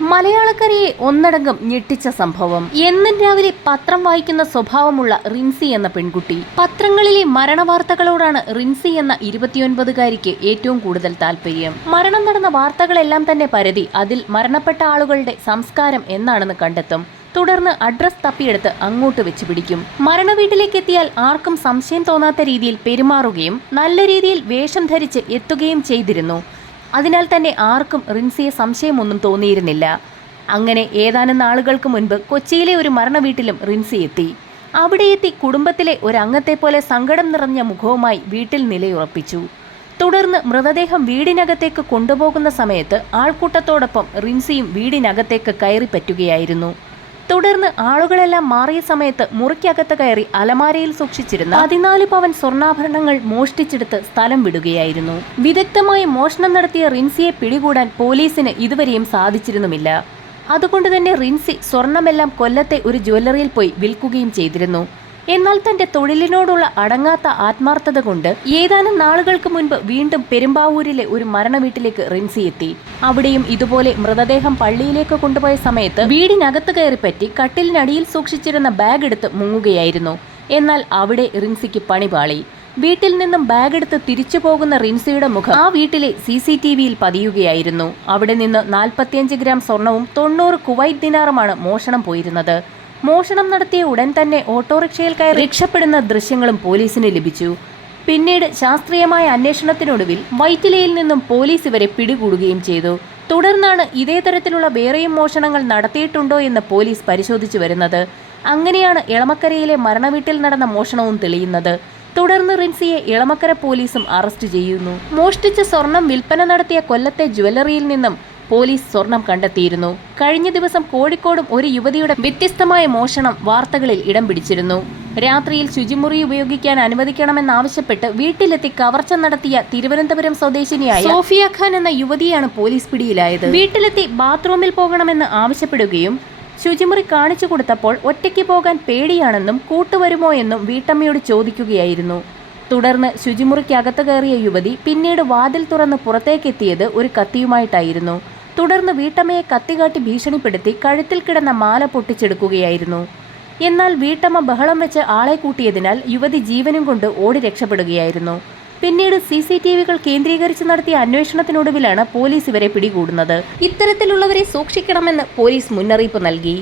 മലയാളക്കരയെ ഒന്നടങ്കം ഞെട്ടിച്ച സംഭവം. എന്നും രാവിലെ പത്രം വായിക്കുന്ന സ്വഭാവമുള്ള റിൻസി എന്ന പെൺകുട്ടി. പത്രങ്ങളിലെ മരണവാർത്തകളോടാണ് റിൻസി എന്ന 29-കാരിക്ക് ഏറ്റവും കൂടുതൽ താല്പര്യം. മരണം നടന്ന വാർത്തകളെല്ലാം തന്നെ പരതി അതിൽ മരണപ്പെട്ട ആളുകളുടെ സംസ്കാരം എന്നാണെന്ന് കണ്ടെത്തും. തുടർന്ന് അഡ്രസ് തപ്പിയെടുത്ത് അങ്ങോട്ട് വെച്ച് പിടിക്കും. മരണവീട്ടിലേക്ക് എത്തിയാൽ ആർക്കും സംശയം തോന്നാത്ത രീതിയിൽ പെരുമാറുകയും നല്ല രീതിയിൽ വേഷം ധരിച്ച് എത്തുകയും ചെയ്തിരുന്നു. അതിനാൽ തന്നെ ആർക്കും റിൻസിയെ സംശയമൊന്നും തോന്നിയിരുന്നില്ല. അങ്ങനെ ഏതാനും നാളുകൾക്ക് മുൻപ് കൊച്ചിയിലെ ഒരു മരണവീട്ടിലും റിൻസി എത്തി. അവിടെ എത്തി കുടുംബത്തിലെ ഒരംഗത്തെ പോലെ സങ്കടം നിറഞ്ഞ മുഖവുമായി വീട്ടിൽ നിലയുറപ്പിച്ചു. തുടർന്ന് മൃതദേഹം വീടിനകത്തേക്ക് കൊണ്ടുപോകുന്ന സമയത്ത് ആൾക്കൂട്ടത്തോടൊപ്പം റിൻസിയും വീടിനകത്തേക്ക് കയറി പറ്റുകയായിരുന്നു. തുടർന്ന് ആളുകളെല്ലാം മാറിയ സമയത്ത് മുറിക്കകത്ത് കയറി അലമാരയിൽ സൂക്ഷിച്ചിരുന്ന 14 പവൻ സ്വർണ്ണാഭരണങ്ങൾ മോഷ്ടിച്ചെടുത്ത് സ്ഥലം വിടുകയായിരുന്നു. വിദഗ്ധമായി മോഷണം നടത്തിയ റിൻസിയെ പിടികൂടാൻ പോലീസിന് ഇതുവരെയും സാധിച്ചിരുന്നുമില്ല. അതുകൊണ്ട് തന്നെ റിൻസി സ്വർണമെല്ലാം കൊല്ലത്തെ ഒരു ജ്വല്ലറിയിൽ പോയി വിൽക്കുകയും ചെയ്തിരുന്നു. എന്നാൽ തന്റെ തൊഴിലിനോടുള്ള അടങ്ങാത്ത ആത്മാർത്ഥത കൊണ്ട് ഏതാനും നാളുകൾക്ക് മുൻപ് വീണ്ടും പെരുമ്പാവൂരിലെ ഒരു മരണവീട്ടിലേക്ക് റിൻസി എത്തി. അവിടെയും ഇതുപോലെ മൃതദേഹം പള്ളിയിലേക്ക് കൊണ്ടുപോയ സമയത്ത് വീടിനകത്ത് കയറിപ്പറ്റി കട്ടിലിനടിയിൽ സൂക്ഷിച്ചിരുന്ന ബാഗ് എടുത്ത് മുങ്ങുകയായിരുന്നു. എന്നാൽ അവിടെ റിൻസിക്ക് പണിപാളി. വീട്ടിൽ നിന്നും ബാഗ് എടുത്ത് തിരിച്ചു പോകുന്ന റിൻസിയുടെ മുഖം ആ വീട്ടിലെ CCTVയിൽ പതിയുകയായിരുന്നു. അവിടെ നിന്ന് 45 ഗ്രാം സ്വർണവും 90 കുവൈറ്റ് ദിനാറുമാണ് മോഷണം പോയിരുന്നത്. മോഷണം നടത്തിയ ഉടൻ തന്നെ ഓട്ടോറിക്ഷയിൽ കയറി രക്ഷപ്പെടുന്ന ദൃശ്യങ്ങളും പോലീസിന് ലഭിച്ചു. പിന്നീട് ശാസ്ത്രീയമായ അന്വേഷണത്തിനൊടുവിൽ വൈറ്റിലയിൽ നിന്നും പോലീസ് ഇവരെ പിടികൂടുകയും ചെയ്തു. തുടർന്നാണ് ഇതേ തരത്തിലുള്ള വേറെയും മോഷണങ്ങൾ നടത്തിയിട്ടുണ്ടോ എന്ന് പോലീസ് പരിശോധിച്ചു വരുന്നത്. അങ്ങനെയാണ് എളമക്കരയിലെ മരണവീട്ടിൽ നടന്ന മോഷണവും തെളിയുന്നത്. തുടർന്ന് റിൻസിയെ എളമക്കര പോലീസും അറസ്റ്റ് ചെയ്യുന്നു. മോഷ്ടിച്ച സ്വർണം വിൽപ്പന നടത്തിയ കൊല്ലത്തെ ജ്വല്ലറിയിൽ നിന്നും പോലീസ് സ്വർണം കണ്ടെത്തിയിരുന്നു. കഴിഞ്ഞ ദിവസം കോഴിക്കോടും ഒരു യുവതിയുടെ വ്യത്യസ്തമായ മോഷണം വാർത്തകളിൽ ഇടം പിടിച്ചിരുന്നു. രാത്രിയിൽ ശുചിമുറി ഉപയോഗിക്കാൻ അനുവദിക്കണമെന്നാവശ്യപ്പെട്ട് വീട്ടിലെത്തി കവർച്ച നടത്തിയ തിരുവനന്തപുരം സ്വദേശിനിയായ സോഫിയ ഖാൻ എന്ന യുവതിയാണ് പോലീസ് പിടിയിലായത്. വീട്ടിലെത്തി ബാത്റൂമിൽ പോകണമെന്ന് ആവശ്യപ്പെടുകയും ശുചിമുറി കാണിച്ചു കൊടുത്തപ്പോൾ ഒറ്റയ്ക്ക് പോകാൻ പേടിയാണെന്നും കൂട്ടുവരുമോ എന്നും വീട്ടമ്മയോട് ചോദിക്കുകയായിരുന്നു. തുടർന്ന് ശുചിമുറിക്കകത്ത് കയറിയ യുവതി പിന്നീട് വാതിൽ തുറന്ന് പുറത്തേക്കെത്തിയത് ഒരു കത്തിയുമായിട്ടായിരുന്നു. തുടർന്ന് വീട്ടമ്മയെ കത്തികാട്ടി ഭീഷണിപ്പെടുത്തി കഴുത്തിൽ കിടന്ന മാല പൊട്ടിച്ചെടുക്കുകയായിരുന്നു. എന്നാൽ വീട്ടമ്മ ബഹളം വെച്ച് ആളെ കൂട്ടിയതിനാൽ യുവതി ജീവനും കൊണ്ട് ഓടി രക്ഷപ്പെടുകയായിരുന്നു. പിന്നീട് CCTVകൾ കേന്ദ്രീകരിച്ച് നടത്തിയ അന്വേഷണത്തിനൊടുവിലാണ് പോലീസ് ഇവരെ പിടികൂടുന്നത്. ഇത്തരത്തിലുള്ളവരെ സൂക്ഷിക്കണമെന്ന് പോലീസ് മുന്നറിയിപ്പ് നൽകി.